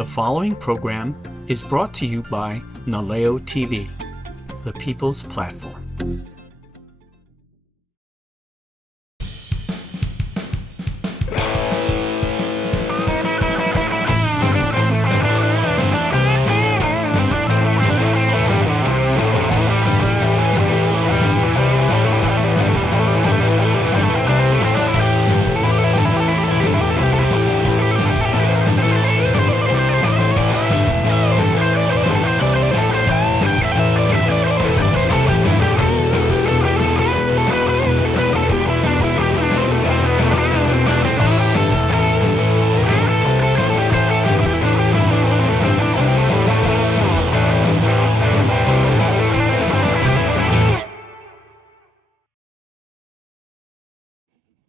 The following program is brought to you by Naleo TV, the people's platform.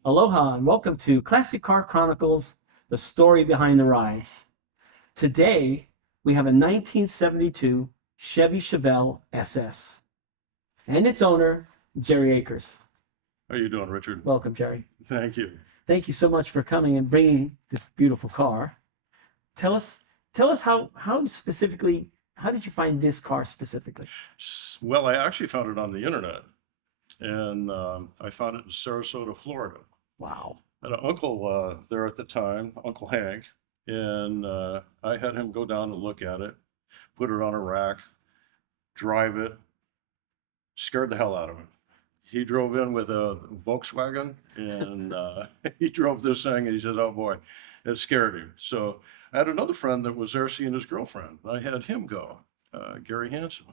Aloha and welcome to Classic Car Chronicles, the story behind the rides. Today, we have a 1972 Chevy Chevelle SS and its owner, Jerry Akers. How you doing, Richard? Welcome, Jerry. Thank you. Thank you so much for coming and bringing this beautiful car. Tell us how specifically, how did you find this car specifically? Well, I actually found it on the internet, and I found it in Sarasota, Florida. Wow. I had an uncle there at the time, Uncle Hank, and I had him go down and look at it, put it on a rack, drive it, scared the hell out of it. He drove in with a Volkswagen, and he drove this thing, and he says, "Oh boy, it scared him." So I had another friend that was there seeing his girlfriend. I had him go, Gary Hansen,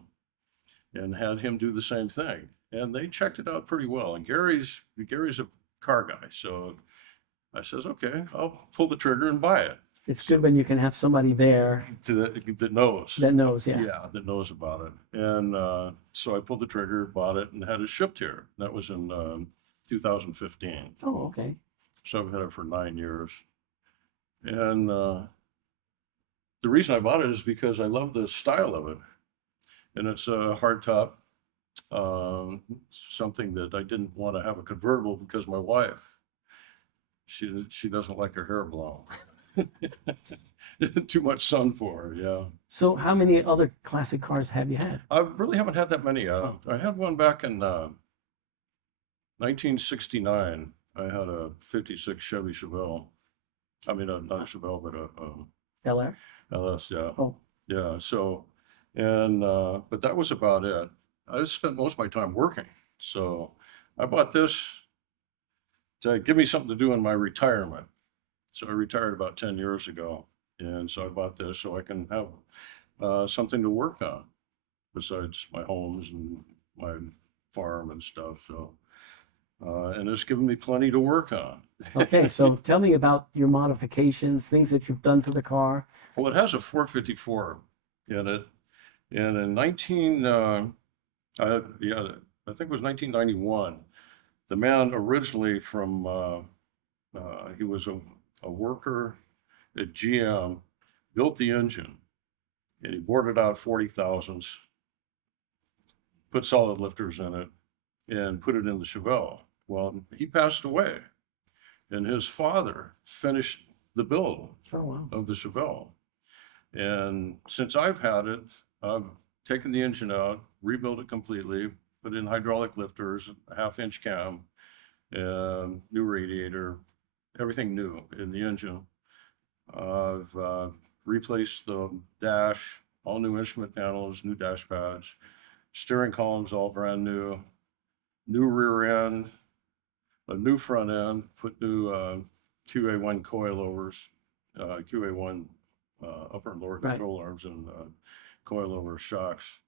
and had him do the same thing. And they checked it out pretty well. And Gary's a car guy, so I says, "Okay, I'll pull the trigger and buy it." It's good when you can have somebody there That knows. that knows, yeah. Yeah, that knows about it. And so I pulled the trigger, bought it, and had it shipped here. That was in 2015. Oh, okay. So I've had it for 9 years. And the reason I bought it is because I love the style of it. And it's a hardtop, something that I didn't want to have a convertible because my wife, she doesn't like her hair blown. Too much sun for her, yeah. So how many other classic cars have you had? I really haven't had that many. I had one back in 1969. I had a 56 Chevy Chevelle. I mean, not a Chevelle, but a LR? LS, yeah. Oh, Yeah, so, and, but that was about it. I spent most of my time working. So I bought this to give me something to do in my retirement. So I retired about 10 years ago. And so I bought this so I can have something to work on besides my homes and my farm and stuff. So, and it's given me plenty to work on. okay. So tell me about your modifications, things that you've done to the car. Well, it has a 454 in it. And in I think it was 1991, the man originally from, he was a worker at GM, built the engine, and he boarded out 40,000s, put solid lifters in it, and put it in the Chevelle. Well, he passed away, and his father finished the build Oh, wow. of the Chevelle. And since I've had it, I've taken the engine out, rebuilt it completely, put in hydraulic lifters, a half-inch cam, new radiator, everything new in the engine. I've replaced the dash, all new instrument panels, new dash pads, steering columns all brand new, new rear end, a new front end, put new QA1 coilovers, QA1 upper and lower control arms, and coilover shocks.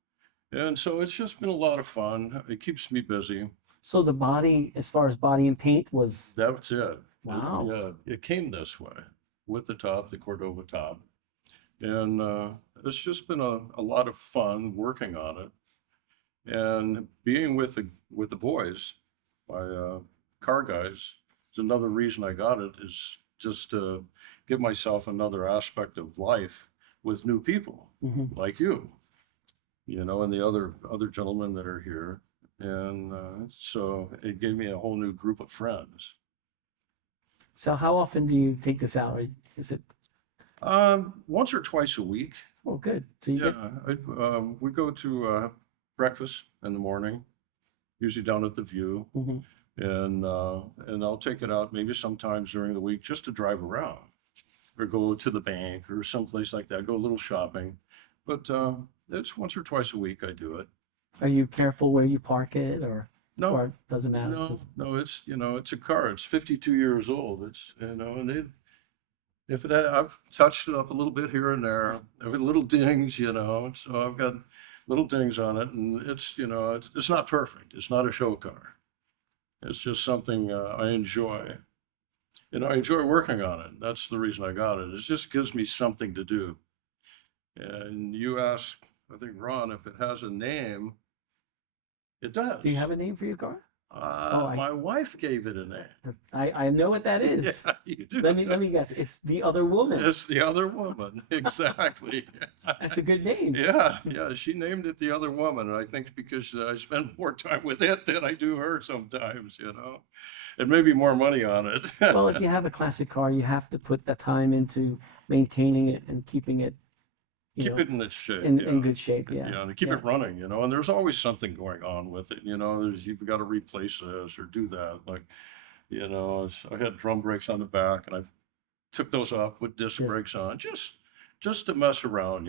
And so it's just been a lot of fun. It keeps me busy. So the body, as far as body and paint, was... That's it. Wow. Yeah, it came this way with the top, the Cordova top. And it's just been a lot of fun working on it. And being with the boys, my car guys, is another reason I got it, is just to give myself another aspect of life with new people like you, and the other gentlemen that are here. And so it gave me a whole new group of friends. So how often do you take this out? Is it Once or twice a week. Oh, good. So you get, We go to breakfast in the morning, usually down at the View, mhm. and I'll take it out maybe sometimes during the week just to drive around or go to the bank or someplace like that, go a little shopping. But it's once or twice a week I do it. Are you careful where you park it, No, or doesn't matter? no, it's a car. It's 52 years old. And if it, I've touched it up a little bit here and there, I've got little dings, so I've got little dings on it, and it's not perfect. It's not a show car. It's just something I enjoy. And I enjoy working on it. That's the reason I got it. It just gives me something to do. And you asked, I think, Ron, if it has a name. It does. Do you have a name for your car? My wife gave it a name. I know what that is. Yeah, you do. Let me guess. It's The Other Woman. It's The Other Woman. Exactly. That's a good name. Yeah. She named it The Other Woman. And I think because I spend more time with it than I do her sometimes, and maybe more money on it. Well, if you have a classic car, you have to put the time into maintaining it and keeping it, Keep it in its shape. in good shape. Yeah. Yeah, and to keep it running, and there's always something going on with it, you've got to replace this or do that. Like, I had drum brakes on the back and I took those off, put disc Yes. brakes on, just to mess around,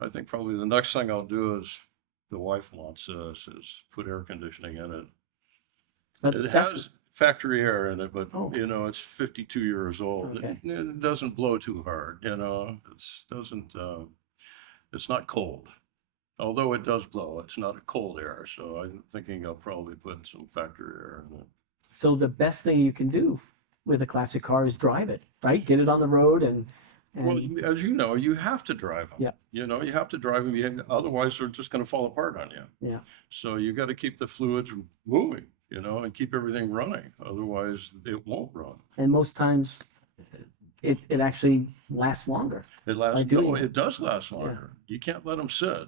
I think probably the next thing I'll do is the wife wants is put air conditioning in it. But It that's has factory air in it, but Oh. it's 52 years old. Okay. It doesn't blow too hard, it's not cold. Although it does blow, it's not a cold air. So I'm thinking I'll probably put some factory air in it. So the best thing you can do with a classic car is drive it, right? Get it on the road Well, and as you know, you have to drive them. Yeah. You have to drive them. Otherwise, they're just going to fall apart on you. yeah. So you got to keep the fluids moving, and keep everything running. Otherwise, it won't run. And most times it actually lasts longer. It lasts. doing No, it. it does last longer. You can't let them sit.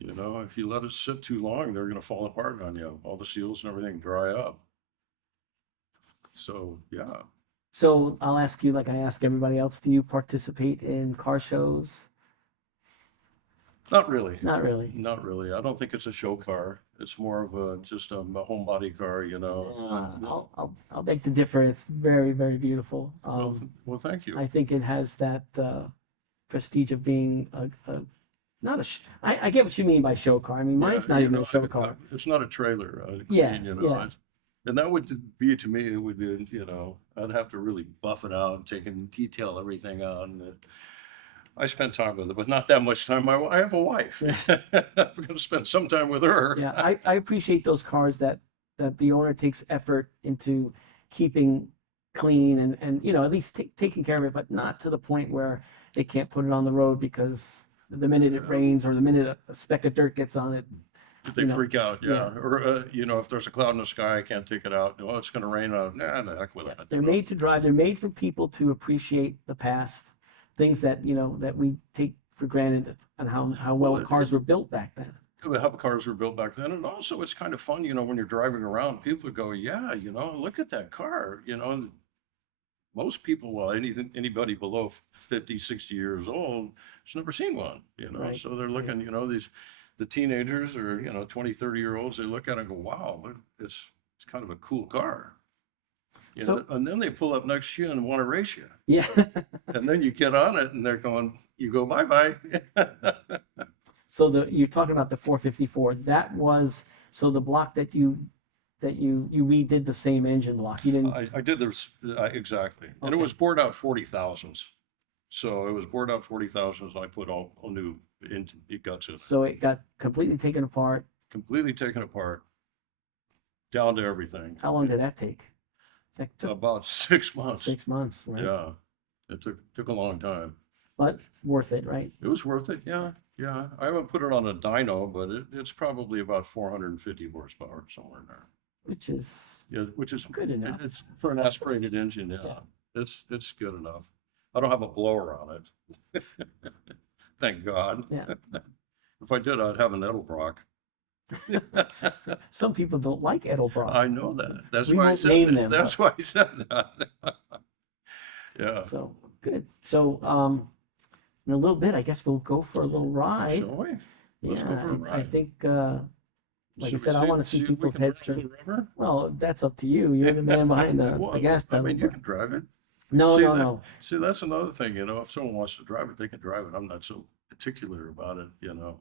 If you let it sit too long, they're going to fall apart on you. All the seals and everything dry up. So yeah. So I'll ask you, like I ask everybody else, do you participate in car shows? Not really. Not really. Not really. I don't think it's a show car. It's more of just a home body car, I'll beg to differ. It's very, very beautiful. Well, thank you. I think it has that prestige of being not a. I get what you mean by show car. I mean, mine's not even a show car. It's not a trailer. Yeah, yeah. And that would be, to me, it would be, I'd have to really buff it out, take and detail everything out. And I spend time with it, but not that much time. I have a wife. I'm going to spend some time with her. Yeah, I appreciate those cars that the owner takes effort into keeping clean and at least taking care of it, but not to the point where they can't put it on the road because the minute it rains or the minute a speck of dirt gets on it, They freak out, yeah. Or, if there's a cloud in the sky, I can't take it out. Oh, it's going to rain out. Nah, the heck with it. They're made to drive. They're made for people to appreciate the past, things that that we take for granted, and how well cars were built back then. How cars were built back then. And also, it's kind of fun, when you're driving around, people go, yeah, look at that car. Most people, well, anybody below 50, 60 years old has never seen one, Right. So they're looking, the teenagers or, 20, 30-year-olds, they look at it and go, wow, it's kind of a cool car. And then they pull up next to you and want to race you. Yeah. And then you get on it and they're going, you go, bye-bye. So you're talking about the 454. That was the block that you redid the same engine block. You didn't. I did this, exactly. And Okay. it was bored out 40,000s. So it was bored out 40,000s. I put all new guts in it. So it got completely taken apart. Completely taken apart, down to everything. How long did that take? That took About 6 months. 6 months, right? Yeah, it took a long time. But worth it, right? It was worth it. Yeah. I haven't put it on a dyno, but it's probably about 450 horsepower somewhere in there. Which is Which is good enough. It's for an aspirated engine. Yeah. It's good enough. I don't have a blower on it. Thank God. Yeah. If I did, I'd have an Edelbrock. Some people don't like Edelbrock. I know that. That's We why I won't said name that. them, That's why I said that. Yeah. So Good. So, in a little bit, I guess we'll go for a little ride. Shall we? Let's go Yeah, for a I ride. think, like I Should we said, I want to see if we people's can heads burn turn. the rubber? Well, that's up to you. You're the man behind Well, the gas I pedal. mean, you can drive it. No, See no, that? no. See, that's another thing, you know, if someone wants to drive it, they can drive it. I'm not so particular about it, you know.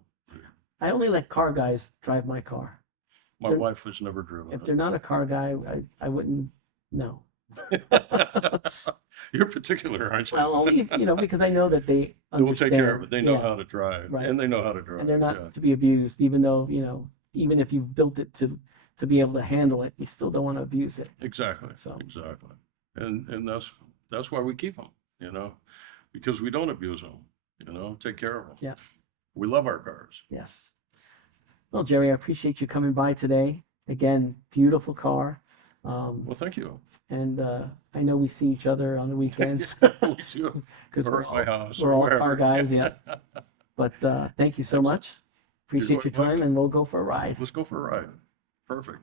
I only let car guys drive my car. My They're- wife has never driven If it. they're not a car guy, I wouldn't. No. You're particular, aren't you? Well, only because I know that they They will take care of understand. it. They know Yeah, how to drive, right. and they know how to drive. And they're Yeah, not to be abused, even though, even if you've built it to be able to handle it, you still don't want to abuse it. exactly, So. exactly. And that's why we keep them, you know, because we don't abuse them, you know, take care of them. Yeah. We love our cars. Yes. Well, Jerry, I appreciate you coming by today. Again, beautiful car. Well, thank you. And I know we see each other on the weekends We do. because Or at my house. we're or all car wherever. guys, yeah. But thank you so Excellent. much. Appreciate your quite time, welcome. and we'll go for a ride. Let's go for a ride. Perfect.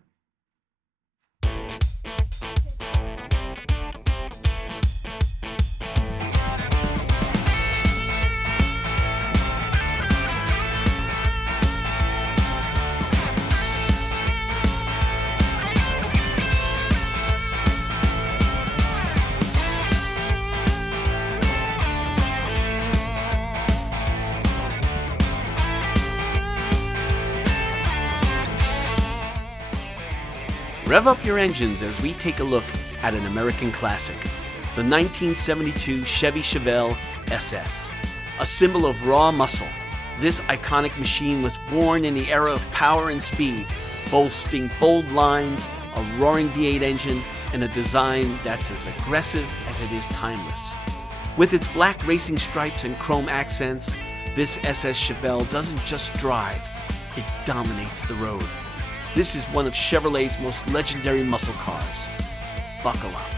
Rev up your engines as we take a look at an American classic, the 1972 Chevy Chevelle SS. A symbol of raw muscle, this iconic machine was born in the era of power and speed, boasting bold lines, a roaring V8 engine, and a design that's as aggressive as it is timeless. With its black racing stripes and chrome accents, this SS Chevelle doesn't just drive, it dominates the road. This is one of Chevrolet's most legendary muscle cars. Buckle up.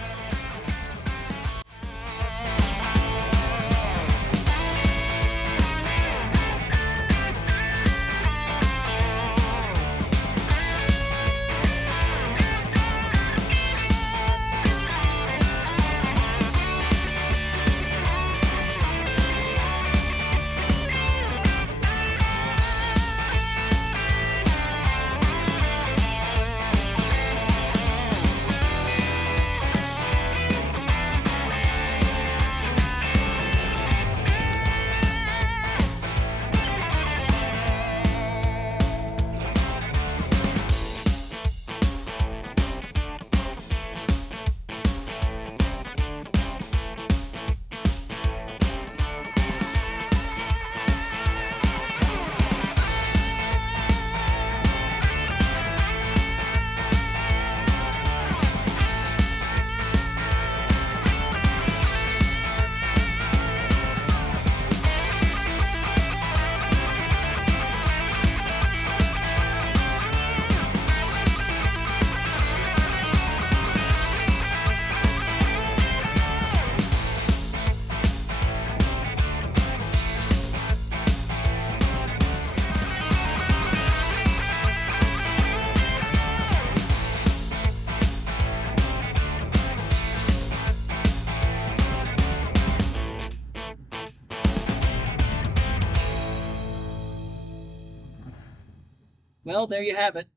Well, there you have it.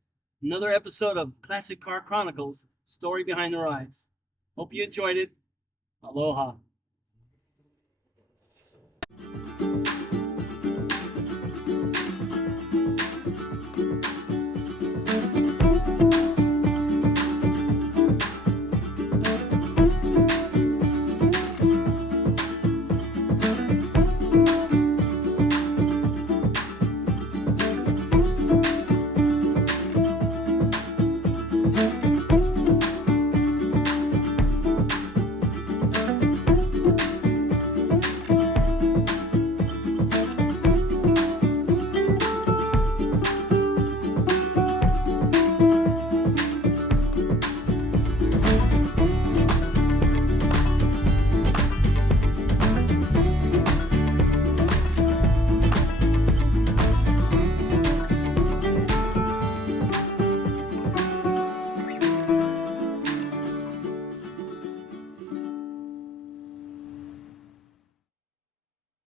Another episode of Classic Car Chronicles, Story Behind the Rides. Hope you enjoyed it. Aloha.